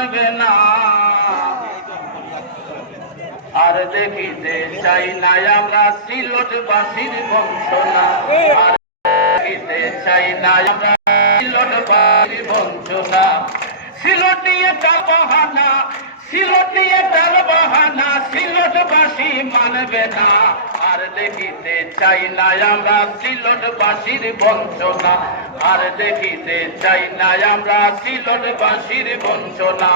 মানবে না। আর দেখিতে চাই না আমরা সিলটবাসীর বংশ না আর দেখিতে চাই না আমরা সিলটবাসীর বংশ না সিলটিয়ে তার বাহানা সিলটিয়ে তার বাহানা সিলটবাসী মানবে না। আর দেখিতে চাই না আমরা সিলটবাসীর বংশ না আর দেখিতে চাই না আমরা সিলটবাসীর বংশ না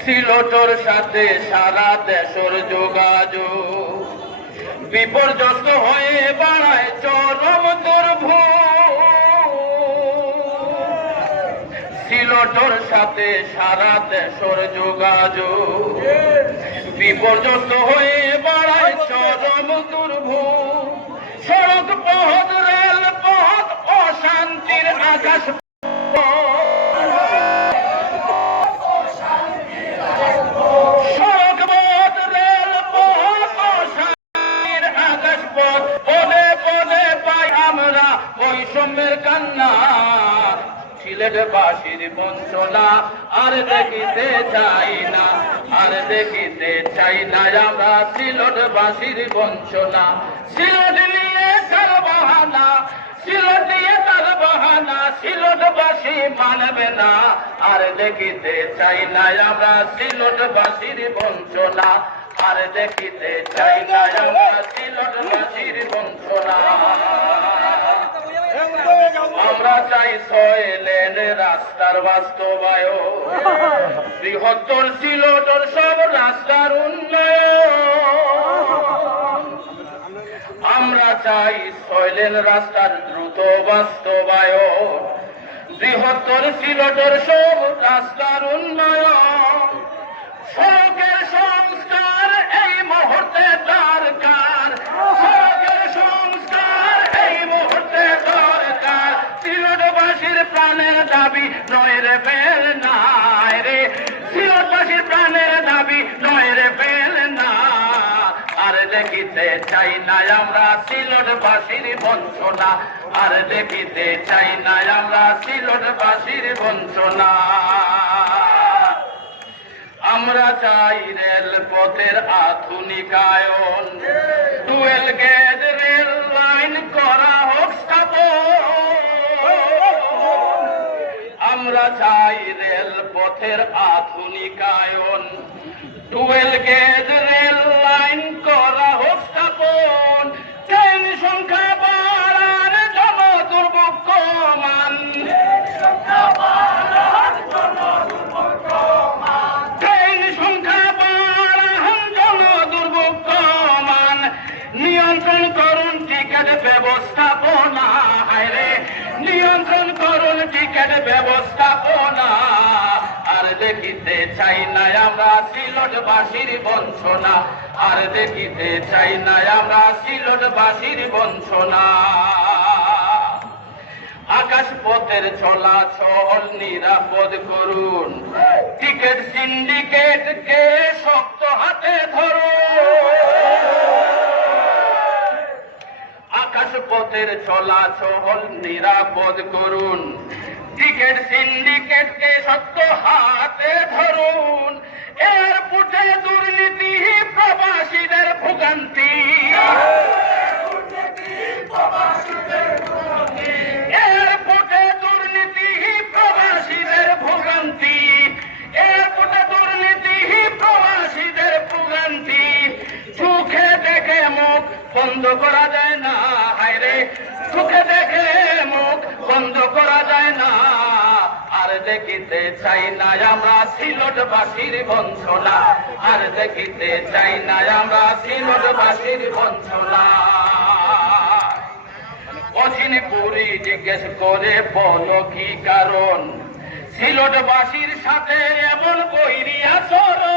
সিলটর সাথে সারা দেশর যোগাযোগ। বিপর্যস্ত হয়ে বাড়ায় চরম সিলটর সাথে সারা দেশর যোগাযোগ। বিপর্যস্ত হয়ে বাড়ায় চরম দুর্ভোগ। সড়ক পথ রেল পথ অশান্তির আকাশ বৈষম্যের কান্না। সিলেটবাসীর বঞ্চনা। আর দেখিতে চাই না, আর দেখিতে চাই না, আমরা সিলটবাসীর বঞ্চনা। সিলট নিয়ে কার বাহানা সিলট নিয়ে তার বাহানা সিলটবাসী মানবে না। আর দেখিতে চাই না, আমরা সিলটবাসীর বঞ্চনা। আর দেখিতে চাই না, আমরা সিলটবাসীর বঞ্চনা। আমরা চাই ছয় রাস্তার বাস্তবায়ন। বৃহত্তর ছিল তোর সব রাস্তার উন্নয়ন। আমরা চাই ছয় রাস্তার দ্রুত বাস্তবায়ন। বৃহত্তর ছিল তোর সব রাস্তার উন্নয়ন। প্রাণের দাবি নয় রে ফেল নাই রে। সিলটবাসীর প্রাণের দাবি নয় রে ফেল না। আর দেখিতে চাই না আমরা সিলটবাসীর বঞ্চনা। আর দেখিতে চাই না আমরা সিলটবাসীর বঞ্চনা। আমরা চাই রেল পথের আধুনিকায়ন। টুয়েল গেজ রেল লাইন করা আমরা চাই রেল পথের আধুনিকায়ন। টুয়েল গেজ রেল লাইন করা হোক স্থাপন। ট্রেন সংখ্যা বাড়ার জন দুর্ভোগ কমান। ট্রেন সংখ্যা বাড়ান জন দুর্ভোগ কমান। নিয়ন্ত্রণ করুন টিকিট ব্যবস্থাপনা। হায়রে, নিয়ন্ত্রণ করুন টিকিট ব্যবস্থাপনা আর দেখিতে চাই না আমরা সিলটবাসীর বঞ্চনা। আর দেখিতে চাই না আমরা সিলটবাসীর বঞ্চনা। আকাশ পথের চলাচল নিরাপদ করুন। টিকিট সিন্ডিকেট কে শক্ত হাতে ধরুন। আকাশ পথের চলাচল নিরাপদ করুন। টিকিট সিন্ডিকেটকে শক্ত হাতে ধরুন। দুর্নীতি ভোগান্তি। এয়ারপোর্টে দুর্নীতি, প্রবাসীদের ভোগান্তি। দুর্নীতি, প্রবাসীদের ভোগান্তি। চোখে দেখে মুখ বন্ধ করা যায় না, হায়রে। চোখে দেখিতে চাই না আমরা সিলটবাসীর বঞ্চনা। আর দেখিতে চাই না আমরা সিলটবাসীর বঞ্চনা। অচিনপুরি জিজ্ঞেস করে বলো কি কারণ? সিলটবাসীর সাথে এমন বৈরি আচরণ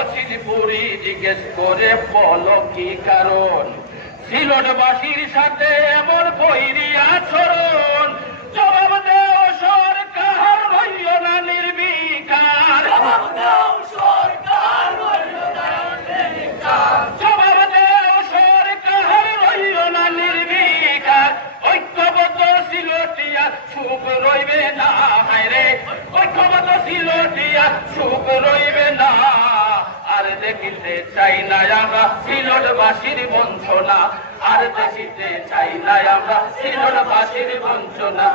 অচিনপুরি জিজ্ঞেস করে বলো কি কারণ? সিলটবাসীর সাথে এমন বৈরি আচরণ জবাব দেও সরকার ভাইও না নির্বিকার। জবাব দেও না নির্বিকার। জবাব দেও সরকার ভাইও না নির্বিকার। ঐক্যবদ্ধ সিলটিয়া সুখ রইবে না হায় রে। ঐক্যবদ্ধ সিলটিয়া সুখ রইবে দেখিতে চাই না আমরা সিলটবাসীর বঞ্চনা। আর দেখিতে চাই না আমরা সিলটবাসীর বঞ্চনা।